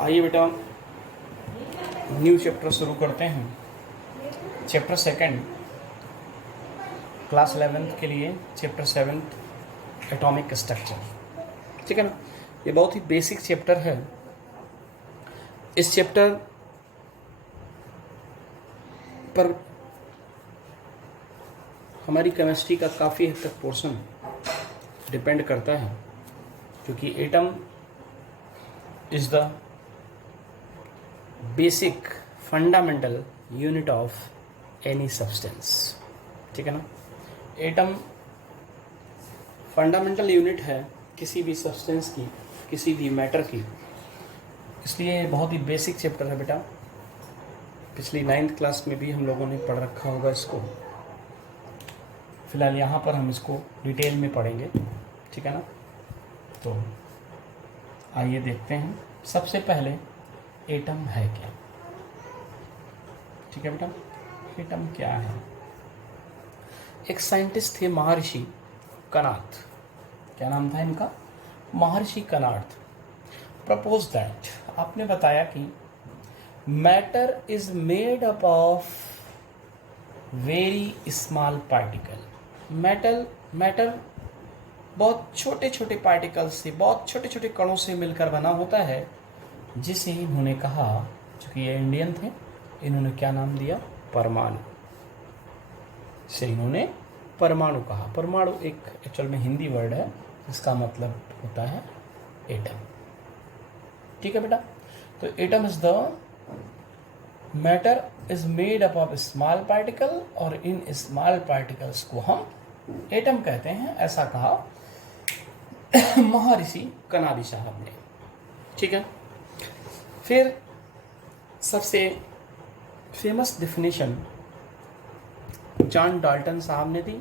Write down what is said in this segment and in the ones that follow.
आइए बेटा new chapter शुरू करते हैं। चैप्टर सेकंड क्लास 11th के लिए चैप्टर 7th एटॉमिक स्ट्रक्चर। ठीक है ना, ये बहुत ही बेसिक चैप्टर है। इस चैप्टर पर हमारी केमिस्ट्री का काफ़ी हद तक पोर्शन डिपेंड करता है, क्योंकि atom is the basic fundamental unit of any substance. ठीक है ना, एटम फंडामेंटल यूनिट है किसी भी सब्सटेंस की, किसी भी मैटर की। इसलिए बहुत ही बेसिक चैप्टर है बेटा। पिछली 9th क्लास में भी हम लोगों ने पढ़ रखा होगा इसको। फिलहाल यहाँ पर हम इसको डिटेल में पढ़ेंगे। ठीक है ना, तो आइए देखते हैं। सबसे पहले एटम है क्या। ठीक है बेटा, एटम क्या है। एक साइंटिस्ट थे महर्षि कणाद। क्या नाम था इनका? महर्षि कणाद। प्रपोज दैट, आपने बताया कि matter is made up of very small particle. Matter बहुत छोटे छोटे पार्टिकल से, बहुत छोटे छोटे कणों से मिलकर बना होता है, जिसे इन्होंने कहा, चूंकि ये इंडियन थे, इन्होंने क्या नाम दिया? परमाणु। से इन्होंने परमाणु कहा। परमाणु एक एक्चुअल में हिंदी वर्ड है, इसका मतलब होता है एटम। ठीक है बेटा, तो atom is the matter is made up of small particle, और इन स्मॉल पार्टिकल्स को हम एटम कहते हैं, ऐसा कहा महर्षि कणादी साहब ने। ठीक है, फिर सबसे फेमस डेफिनेशन जॉन डाल्टन साहब ने दी।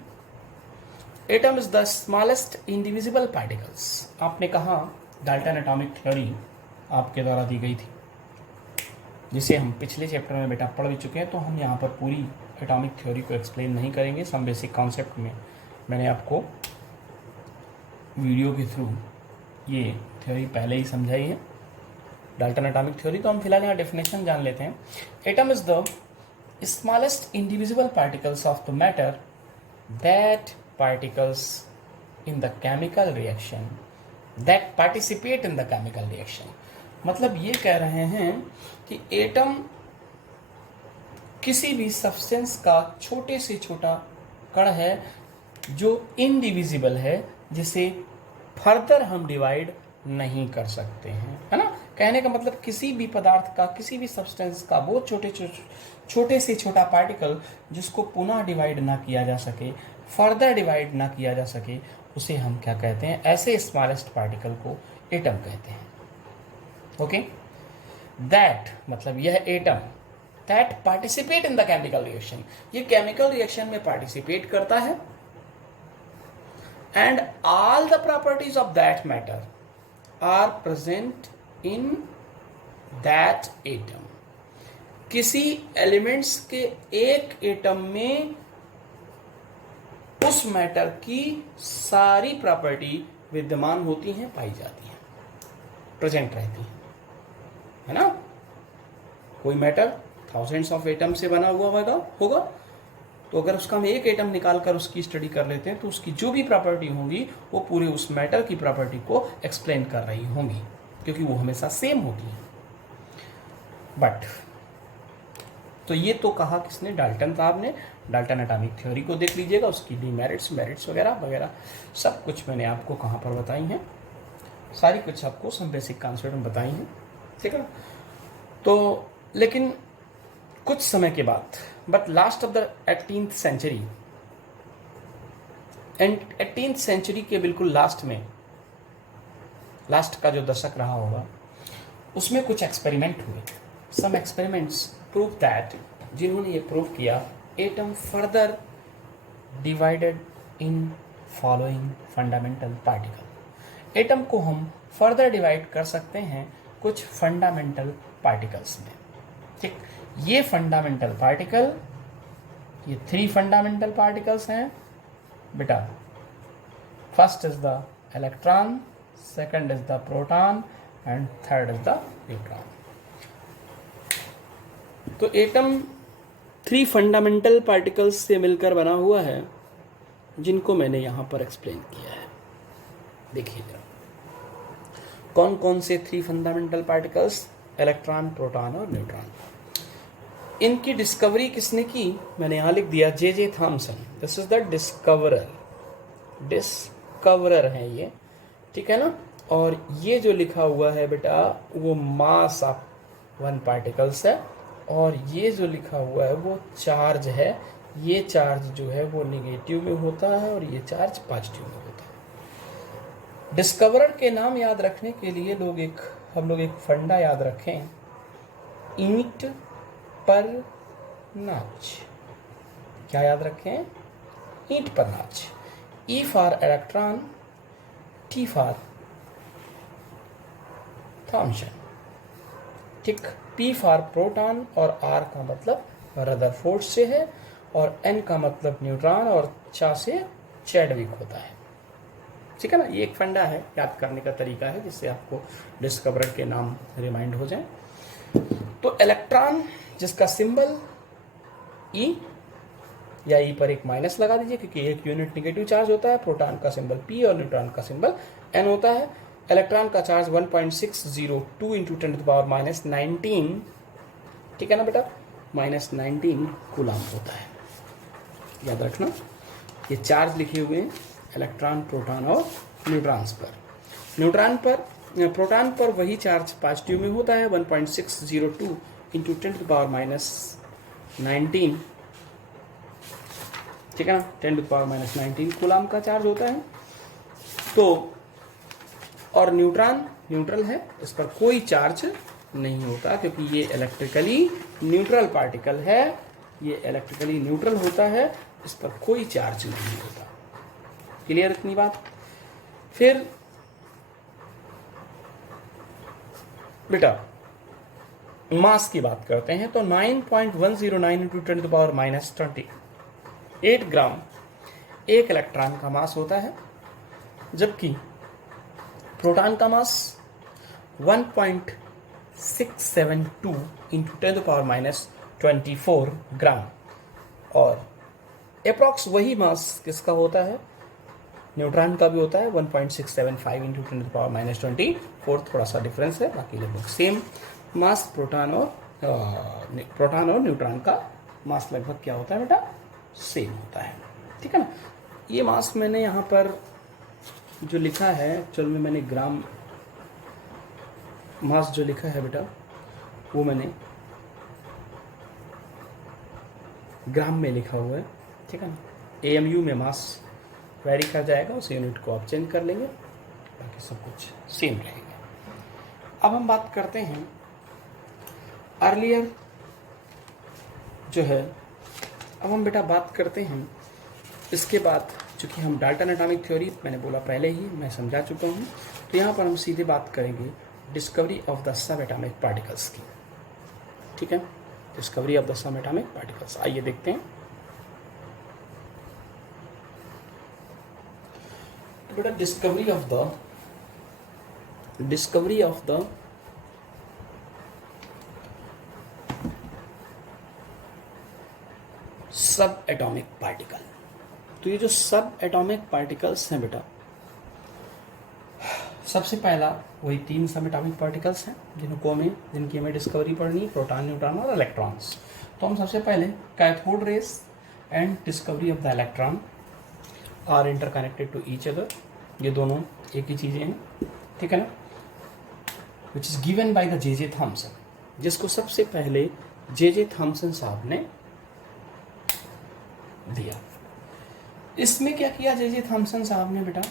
Atom is the smallest indivisible particles. आपने कहा डाल्टन एटॉमिक थ्योरी आपके द्वारा दी गई थी, जिसे हम पिछले चैप्टर में बेटा पढ़ भी चुके हैं, तो हम यहाँ पर पूरी एटॉमिक थ्योरी को एक्सप्लेन नहीं करेंगे। सम बेसिक कॉन्सेप्ट में मैंने आपको वीडियो के थ्रू ये थ्योरी पहले ही समझाई है, डाल्टन एटॉमिक थ्योरी। तो हम फिलहाल यहाँ डेफिनेशन जान लेते हैं। Atom is the smallest indivisible particles of the matter, that particles in the chemical reaction, that participate in the chemical reaction. मतलब ये कह रहे हैं कि एटम किसी भी सब्सटेंस का छोटे से छोटा कण है जो इनडिविजिबल है, जिसे फर्दर हम डिवाइड नहीं कर सकते हैं, है ना। कहने का मतलब किसी भी पदार्थ का, किसी भी सब्सटेंस का वो छोटे से छोटा पार्टिकल जिसको पुनः डिवाइड ना किया जा सके, फर्दर डिवाइड ना किया जा सके, उसे हम क्या कहते हैं? ऐसे स्मॉलेस्ट पार्टिकल को एटम कहते हैं। ओके, दैट मतलब यह atom, that participate in the chemical reaction, ये केमिकल रिएक्शन में पार्टिसिपेट करता है, and all the properties of that matter are present in that atom। किसी एलिमेंट्स के एक एटम में उस मैटर की सारी प्रॉपर्टी विद्यमान होती हैं, पाई जाती हैं, प्रेजेंट रहती हैं, है ना। कोई मैटर थाउजेंड्स ऑफ एटम से बना हुआ होगा, तो अगर उसका हम एक एटम निकाल कर उसकी स्टडी कर लेते हैं, तो उसकी जो भी प्रॉपर्टी होंगी वो पूरे उस मैटर की प्रॉपर्टी को एक्सप्लेन कर रही होंगी, क्योंकि वो हमेशा सेम होती है। बट तो ये तो कहा किसने? डाल्टन साहब ने। डाल्टन एटॉमिक थ्योरी को देख लीजिएगा, उसकी डिमेरिट्स, मेरिट्स वगैरह वगैरह सब कुछ मैंने आपको कहाँ पर बताई हैं, सारी कुछ आपको सब बेसिक कॉन्सेप्ट में बताई हैं। ठीक है, तो लेकिन कुछ समय के बाद, but last of the 18th century, and 18th century के बिल्कुल लास्ट में, लास्ट का जो दशक रहा होगा, उसमें कुछ एक्सपेरिमेंट हुए। सम एक्सपेरिमेंट्स प्रूव दैट, जिन्होंने ये प्रूव किया, atom further divided in following fundamental particle. Atom को हम फर्दर डिवाइड कर सकते हैं कुछ फंडामेंटल पार्टिकल्स में। ठीक, ये फंडामेंटल पार्टिकल, ये 3 फंडामेंटल पार्टिकल्स हैं बेटा। First is the electron, second is the proton, and third is the neutron. तो एटम 3 फंडामेंटल पार्टिकल्स से मिलकर बना हुआ है, जिनको मैंने यहां पर एक्सप्लेन किया है। देखिए जरा कौन कौन से 3 फंडामेंटल पार्टिकल्स, इलेक्ट्रॉन, प्रोटॉन और न्यूट्रॉन। इनकी डिस्कवरी किसने की, मैंने यहां लिख दिया J Thomson. This is the discoverer है ये, ठीक है ना। और ये जो लिखा हुआ है बेटा वो मास ऑफ 1 पार्टिकल्स है, और ये जो लिखा हुआ है वो चार्ज है। ये चार्ज जो है वो निगेटिव में होता है और ये चार्ज पॉजिटिव में होता है। डिस्कवरर के नाम याद रखने के लिए हम लोग एक फंडा याद रखें, ईंट पर नाच। क्या याद रखें, ईंट पर नाच। E for electron, T for Thomson, ठीक। पी फॉर प्रोटॉन और आर का मतलब रदरफोर्ड से है, और एन का मतलब न्यूट्रॉन और चा से चैडविक होता है, ठीक है ना। ये एक फंडा है, याद करने का तरीका है जिससे आपको डिस्कवरर के नाम रिमाइंड हो जाए। तो इलेक्ट्रॉन जिसका सिंबल ई, या ई पर एक माइनस लगा दीजिए क्योंकि एक यूनिट निगेटिव चार्ज होता है। प्रोटॉन का सिंबल पी और न्यूट्रॉन का सिंबल एन होता है। इलेक्ट्रॉन का चार्ज 1.602 इंटू 10⁻19, ठीक है ना बेटा, -19 कूलम होता है। याद रखना ये चार्ज लिखे हुए हैं इलेक्ट्रॉन, प्रोटॉन और न्यूट्रॉन्स पर। प्रोटॉन पर वही चार्ज पॉजिटिव में होता है, 1.602 इंटू 10⁻19, ठीक है ना, 10⁻19 कूलम का चार्ज होता है। तो और न्यूट्रॉन न्यूट्रल है, इस पर कोई चार्ज नहीं होता क्योंकि ये इलेक्ट्रिकली न्यूट्रल पार्टिकल है, ये इलेक्ट्रिकली न्यूट्रल होता है, इस पर कोई चार्ज नहीं होता। क्लियर इतनी बात। फिर बेटा मास की बात करते हैं तो 9.109 इंटू 10⁻28 ग्राम एक इलेक्ट्रॉन का मास होता है, जबकि प्रोटॉन का मास 1.672 इंटू 10⁻24 ग्राम, और अप्रॉक्स वही मास किसका होता है, न्यूट्रॉन का भी होता है 1.675 इंटू 10⁻24। थोड़ा सा डिफरेंस है, बाकी लगभग सेम मास। प्रोटॉन और न्यूट्रॉन का मास लगभग क्या होता है बेटा, सेम होता है, ठीक है ना। ये मास मैंने यहाँ पर जो लिखा है, एक्चुअल में मैंने ग्राम मास जो लिखा है बेटा वो मैंने ग्राम में लिखा हुआ है, ठीक है ना। AMU में मास वेरी कर जाएगा, उस यूनिट को आप चेंज कर लेंगे, बाकी सब कुछ सेम रहेगा। अब हम बात करते हैं अर्लियर जो है, अब हम बेटा बात करते हैं इसके बाद, चूँकि हम डाल्टन एटॉमिक थ्योरी मैंने बोला पहले ही, मैं समझा चुका हूँ, तो यहाँ पर हम सीधे बात करेंगे discovery of the sub atomic particles की, ठीक है। Discovery of the sub atomic particles, आइए देखते हैं। बेटा discovery of the sub atomic particle. तो ये जो सब एटॉमिक पार्टिकल्स हैं बेटा, सबसे पहला वही 3 सब एटॉमिक पार्टिकल्स हैं जिनकी हमें डिस्कवरी पढ़नी है, प्रोटॉन, न्यूट्रॉन और इलेक्ट्रॉन्स। तो हम सबसे पहले cathode rays and discovery of the electron are interconnected to each other, ये दोनों एक ही चीज़ें हैं, ठीक है ना, which is given by the J Thomson, जिसको सबसे पहले जे थॉमसन साहब ने दिया। इसमें क्या किया जे थॉमसन साहब ने बेटा,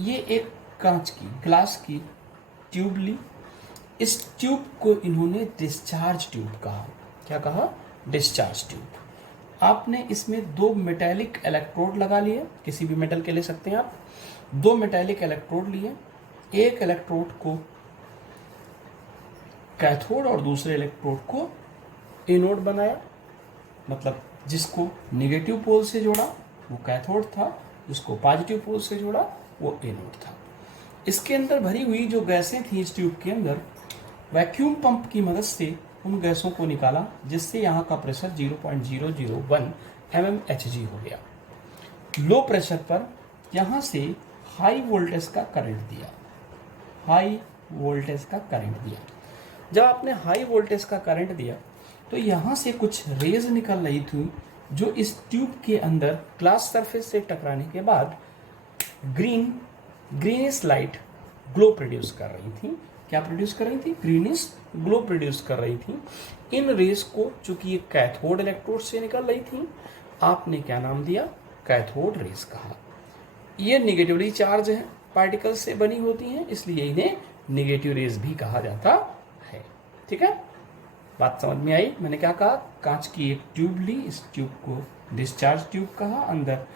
ये एक कांच की ग्लास की ट्यूब ली, इस ट्यूब को इन्होंने डिस्चार्ज ट्यूब कहा। क्या कहा, डिस्चार्ज ट्यूब। आपने इसमें 2 मेटेलिक इलेक्ट्रोड लगा लिए, किसी भी मेटल के ले सकते हैं आप। 2 मेटेलिक इलेक्ट्रोड लिए, एक इलेक्ट्रोड को कैथोड और दूसरे इलेक्ट्रोड को एनोड बनाया, मतलब जिसको नेगेटिव पोल से जोड़ा वो कैथोड था, जिसको पॉजिटिव पोल से जोड़ा वो एनोड था। इसके अंदर भरी हुई जो गैसें थी इस ट्यूब के अंदर, वैक्यूम पंप की मदद से उन गैसों को निकाला, जिससे यहाँ का प्रेशर 0.001 mmHg हो गया। लो प्रेशर पर यहाँ से हाई वोल्टेज का करंट दिया, हाई वोल्टेज का करंट दिया। जब आपने हाई वोल्टेज का करंट दिया तो यहाँ से कुछ रेज निकल रही थी, जो इस ट्यूब के अंदर ग्लास सरफेस से टकराने के बाद ग्रीनिश लाइट ग्लो प्रोड्यूस कर रही थी। क्या प्रोड्यूस कर रही थी? ग्रीनिश ग्लो प्रोड्यूस कर रही थी। इन रेज को, चूंकि ये कैथोड इलेक्ट्रोड से निकल रही थी, आपने क्या नाम दिया? कैथोड रेज कहा। ये निगेटिवली चार्ज है पार्टिकल्स से बनी होती हैं, इसलिए इन्हें निगेटिव रेज भी कहा जाता है। ठीक है, बात समझ में आई? मैंने क्या कहा? कांच की एक ट्यूब ली, इस ट्यूब को डिस्चार्ज ट्यूब कहा, अंदर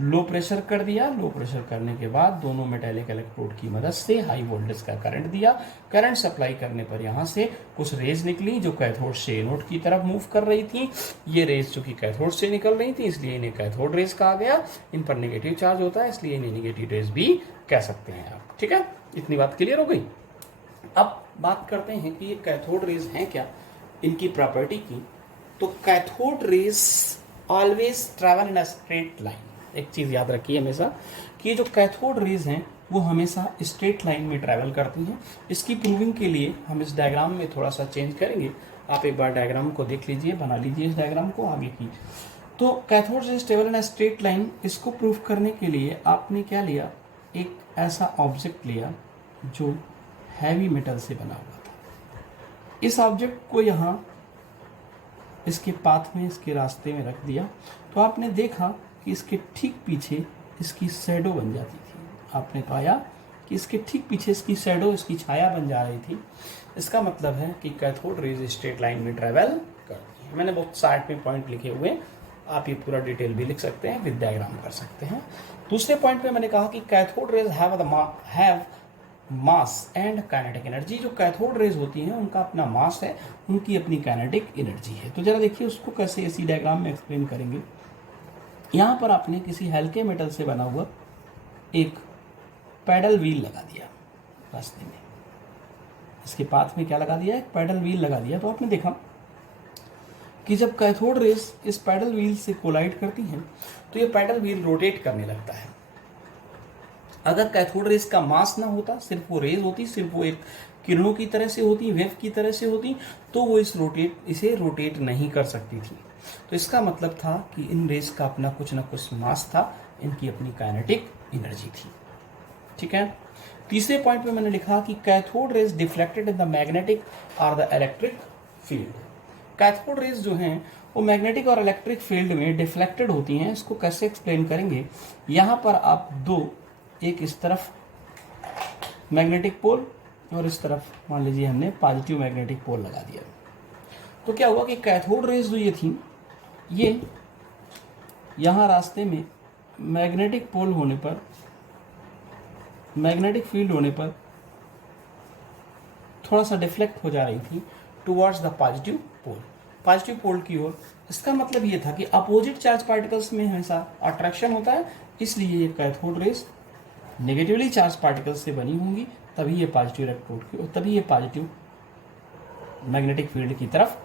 लो प्रेशर कर दिया। लो प्रेशर करने के बाद दोनों मेटेलिक इलेक्ट्रोड की मदद से हाई वोल्टेज का करंट दिया। करंट सप्लाई करने पर यहाँ से कुछ रेज निकली जो कैथोड से एनोड की तरफ मूव कर रही थी। ये रेज चूंकि कैथोड से निकल रही थी, इसलिए इन्हें कैथोड रेज कहा गया। इन पर नेगेटिव चार्ज होता है, इसलिए इन्हें नेगेटिव रेज भी कह सकते हैं आप। ठीक है, इतनी बात क्लियर हो गई। अब बात करते हैं कि ये कैथोड रेज हैं क्या, इनकी प्रॉपर्टी की। तो cathode rays always travel in a straight line. एक चीज़ याद रखिए हमेशा कि ये जो कैथोड रेज हैं वो हमेशा स्ट्रेट लाइन में ट्रैवल करती हैं। इसकी प्रूविंग के लिए हम इस डायग्राम में थोड़ा सा चेंज करेंगे। आप एक बार डायग्राम को देख लीजिए, बना लीजिए इस डायग्राम को आगे की। तो cathode rays travel in a straight line, इसको प्रूव करने के लिए आपने क्या लिया? एक ऐसा ऑब्जेक्ट लिया जो हैवी मेटल से बना हुआ था। इस ऑब्जेक्ट को यहाँ इसके पाथ में, इसके रास्ते में रख दिया, तो आपने देखा कि इसके ठीक पीछे इसकी शैडो बन जाती थी। आपने पाया कि इसके ठीक पीछे इसकी शैडो, इसकी छाया बन जा रही थी। इसका मतलब है कि कैथोड रेज स्ट्रेट लाइन में ट्रैवल करती है। मैंने बहुत साइड में पॉइंट लिखे हुए हैं, आप ये पूरा डिटेल भी लिख सकते हैं, विद डायग्राम कर सकते हैं। दूसरे पॉइंट पे मैंने कहा कि cathode raise have mass and kinetic energy. जो कैथोड रेज होती हैं उनका अपना मास है, उनकी अपनी काइनेटिक एनर्जी है। तो जरा देखिए उसको कैसे इसी डायग्राम में एक्सप्लेन करेंगे। यहाँ पर आपने किसी हल्के मेटल से बना हुआ एक पैडल व्हील लगा दिया रास्ते में, इसके पाथ में क्या लगा दिया? एक पैडल व्हील लगा दिया। तो आपने देखा कि जब कैथोड रेज इस पैडल व्हील से कोलाइड करती हैं तो ये पैडल व्हील रोटेट करने लगता है। अगर कैथोड रेज का मास ना होता, सिर्फ वो रेज होती, सिर्फ वो एक किरणों की तरह से होती, वेव की तरह से होती, तो वो इसे रोटेट नहीं कर सकती थी। तो इसका मतलब था कि इन रेज का अपना कुछ ना कुछ मास था, इनकी अपनी काइनेटिक एनर्जी थी। ठीक है, तीसरे पॉइंट पे मैंने लिखा कि cathode rays deflected in the magnetic और the electric field. Cathode rays जो हैं वो मैग्नेटिक और इलेक्ट्रिक फील्ड में डिफ्लेक्टेड होती हैं। इसको कैसे एक्सप्लेन करेंगे? यहाँ पर आप दो, एक इस तरफ मैग्नेटिक पोल और इस तरफ मान लीजिए हमने पॉजिटिव मैग्नेटिक पोल लगा दिया। तो क्या हुआ कि कैथोड रेज जो ये थी, ये यहाँ रास्ते में मैग्नेटिक पोल होने पर, मैग्नेटिक फील्ड होने पर थोड़ा सा डिफ्लेक्ट हो जा रही थी towards the positive pole, positive pole की ओर। इसका मतलब ये था कि अपोजिट चार्ज पार्टिकल्स में हमेशा अट्रैक्शन होता है, इसलिए ये cathode raise negatively charge particles से बनी होंगी, तभी ये पॉजिटिव इलेक्ट्रोड की और तभी ये पॉजिटिव मैग्नेटिक फील्ड की तरफ,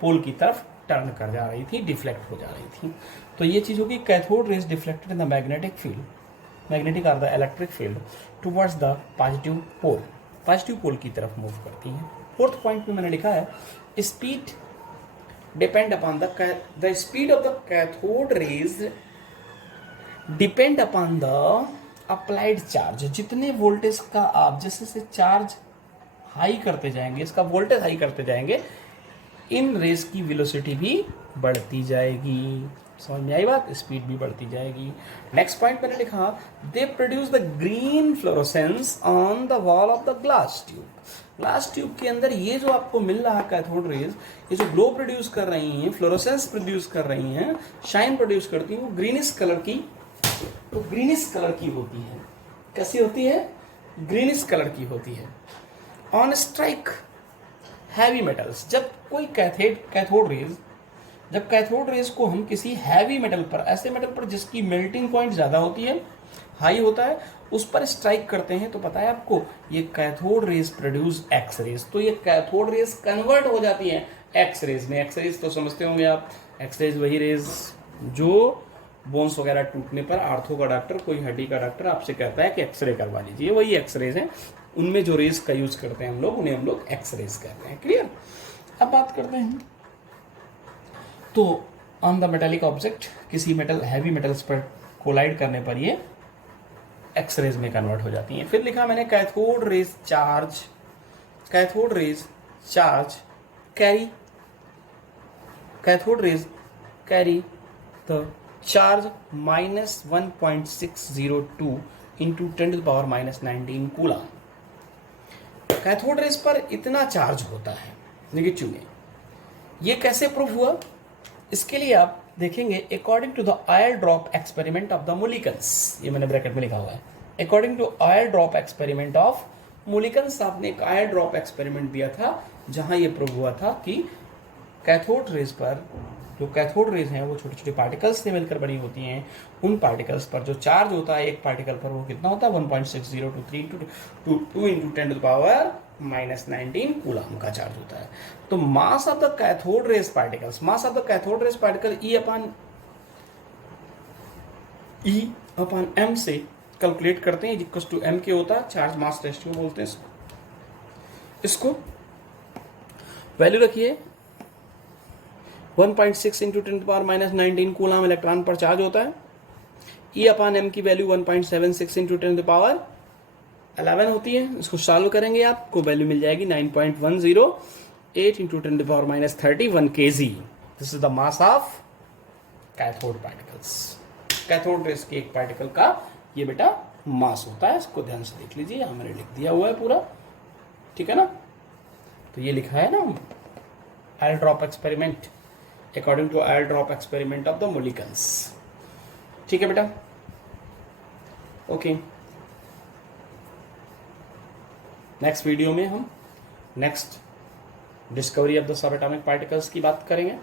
पोल की तरफ टर्न कर जा रही थी, डिफ्लेक्ट हो जा रही थी। तो ये चीज़ होगी cathode rays deflected in the magnetic field, magnetic और the electric field towards the positive pole, positive pole की तरफ मूव करती हैं। फोर्थ पॉइंट में मैंने लिखा है speed depend upon the speed of the cathode rays depend upon the applied charge. जितने वोल्टेज का आप जैसे से चार्ज हाई करते जाएंगे, इसका वोल्टेज हाई करते जाएंगे, इन रेज की वेलोसिटी भी बढ़ती जाएगी। समझ में आई बात? स्पीड भी बढ़ती जाएगी। नेक्स्ट पॉइंट मैंने लिखा they produce the green fluorescence on the wall of the glass tube. Glass tube के अंदर ये जो आपको मिल रहा है कैथोड रेज, ये जो ग्लो प्रोड्यूस कर रही हैं, फ्लोरोसेंस प्रोड्यूस कर रही हैं, शाइन प्रोड्यूस करती हैं, वो ग्रीनिश कलर की, तो ग्रीनिश कलर की होती है। कैसी होती है? ग्रीनिश कलर की होती है। ऑन स्ट्राइक हैवी मेटल्स, जब कोई कैथोड रेज को हम किसी हैवी मेटल पर, ऐसे मेटल पर जिसकी मेल्टिंग पॉइंट ज़्यादा होती है, हाई होता है, उस पर स्ट्राइक करते हैं तो पता है आपको ये cathode rays produce X rays, तो ये कैथोड रेज कन्वर्ट हो जाती है एक्स रेज में। एक्स रेज तो समझते होंगे आप, एक्स रेज वही रेज जो बोन्स वगैरह टूटने पर आर्थो का डॉक्टर, कोई हड्डी का डॉक्टर आपसे कहता है कि एक्सरे करवा लीजिए, वही एक्सरेज हैं। उनमें जो रेज का यूज करते हैं हम लोग, उन्हें हम लोग एक्सरेज कहते हैं। क्लियर? अब बात करते हैं तो ऑन द मेटालिक ऑब्जेक्ट, किसी मेटल हैवी मेटल्स पर कोलाइड करने पर ये एक्सरेज में कन्वर्ट हो जाती हैं। फिर लिखा मैंने cathode rays charge, cathode rays charge carry, cathode rays carry the charge -1.602 into 10⁻⁻19 coulomb. Cathode rays पर इतना चार्ज होता है नेगेटिव में। ये कैसे प्रूव हुआ? इसके लिए आप देखेंगे according to the oil drop experiment of the Millikan's, ये मैंने ब्रैकेट में लिखा हुआ है, according to oil drop experiment of Millikan's. आपने एक आयल ड्रॉप एक्सपेरिमेंट दिया था जहां ये प्रूव हुआ था कि कैथोड रेज पर, जो कैथोड रेज हैं वो छोटे छोटे पार्टिकल्स से मिलकर बनी होती हैं। उन पार्टिकल्स पर जो चार्ज होता है एक पार्टिकल पर, वो कितना होता है 1.6023 इंटू 10⁻⁻19 कूलम का चार्ज होता है। तो mass of the cathode rays particles, mass of the cathode rays particle E/m से कैलकुलेट करते हैं, इक्वल टू m के होता है, चार्ज मास रेशियो बोलते हैं इसको। वैल्यू रखिए 1.6 इंटू 10⁻⁻19 कूलम इलेक्ट्रॉन पर चार्ज होता है। E/m की वैल्यू 1.76 इंटू 10⁻11 होती है। इसको सॉल्व करेंगे, आपको वैल्यू मिल जाएगी 9.108 into 10⁻31 kg। This is the mass of cathode particles. Cathode rays के एक पार्टिकल का ये बेटा मास होता है। इसको ध्यान से देख लीजिए, यहाँ मैंने लिख दिया हुआ है पूरा, ठीक है ना। तो ये लिखा है ना oil drop experiment, according to oil drop experiment of the Millikan's. ठीक है बेटा, ओके। नेक्स्ट वीडियो में हम next discovery of the sub atomic particles की बात करेंगे।